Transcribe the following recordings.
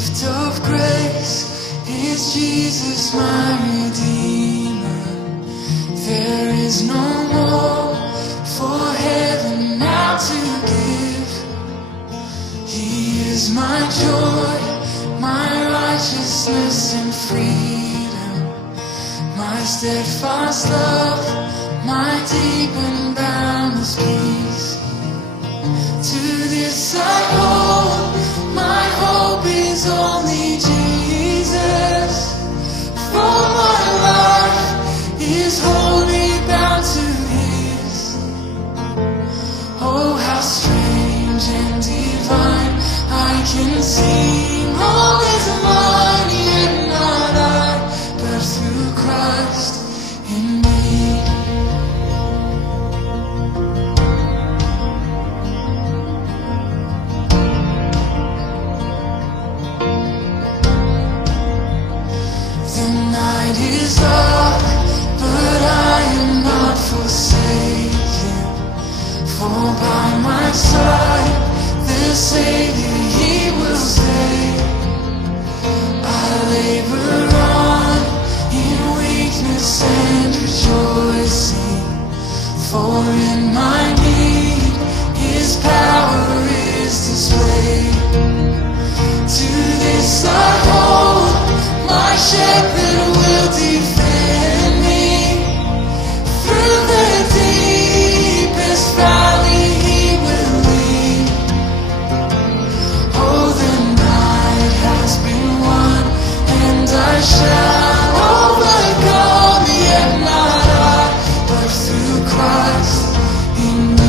gift of grace is Jesus my Redeemer. There is no more for heaven now to give. He is my joy, my righteousness and freedom, my steadfast love, my deep and boundless peace. To this I hold, my hope is only Jesus. For my life is wholly bound to His. Oh, how strange and divine, I can sing all is mine, yet not I, but through Christ in me. The night is dark, but I am not forsaken. For by my side, the Savior, He will stay. I labor on in weakness and rejoicing, for in my need His power is displayed. To this I hold, my shepherd will defend me. Through the deepest valley He will lead. Oh, the night has been won, and I shall overcome, yet not I, but through Christ in me.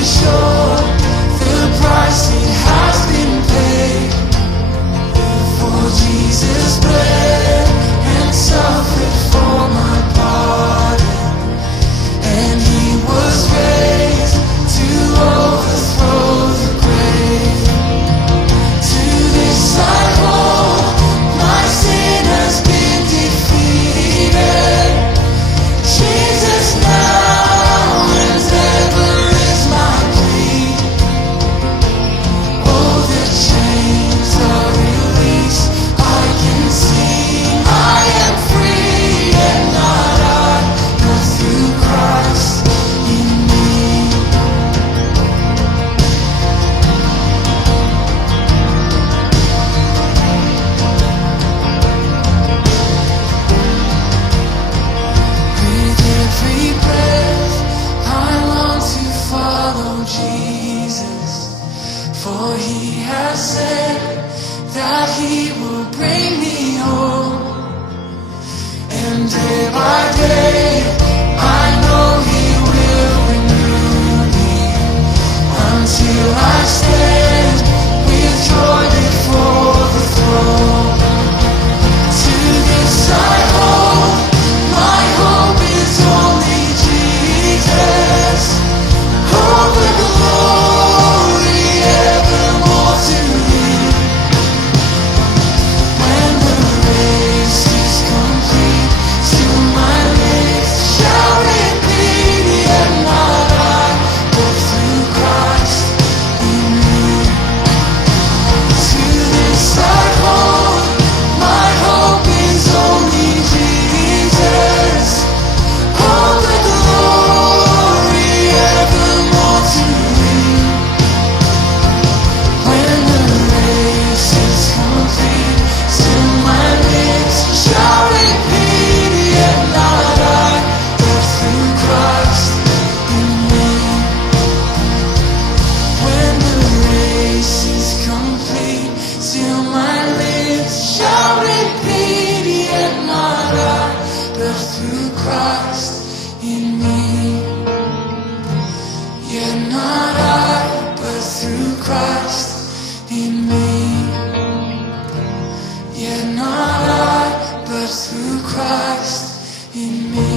Sure, the price it has been paid. For Jesus bled and suffered for my pardon, and He was raised to overthrow the grave. To this I hold, my sin has been defeated. Jesus now and ever is my plea. Oh, the chains are released, I can sing, I am free, and not I, but through Christ in me. With every breath I long to follow Jesus, for He has said that He will bring me home. And day by day I know He will renew me, until I stand with joy before the throne. To this I hold, my hope is only Jesus. All the glory evermore to Him. When the race is complete, still my lips shall repeat, yet not I, but through Christ in me. To this I hold, my hope is only Jesus. All the glory evermore to Him. When the race is complete, still my lips shall repeat, yet not I, but through Christ in me. When the race is complete, still my lips shall repeat, yet not I, but through Christ in me. Yet not I, but through Christ in me. Yet not I, but through Christ in me.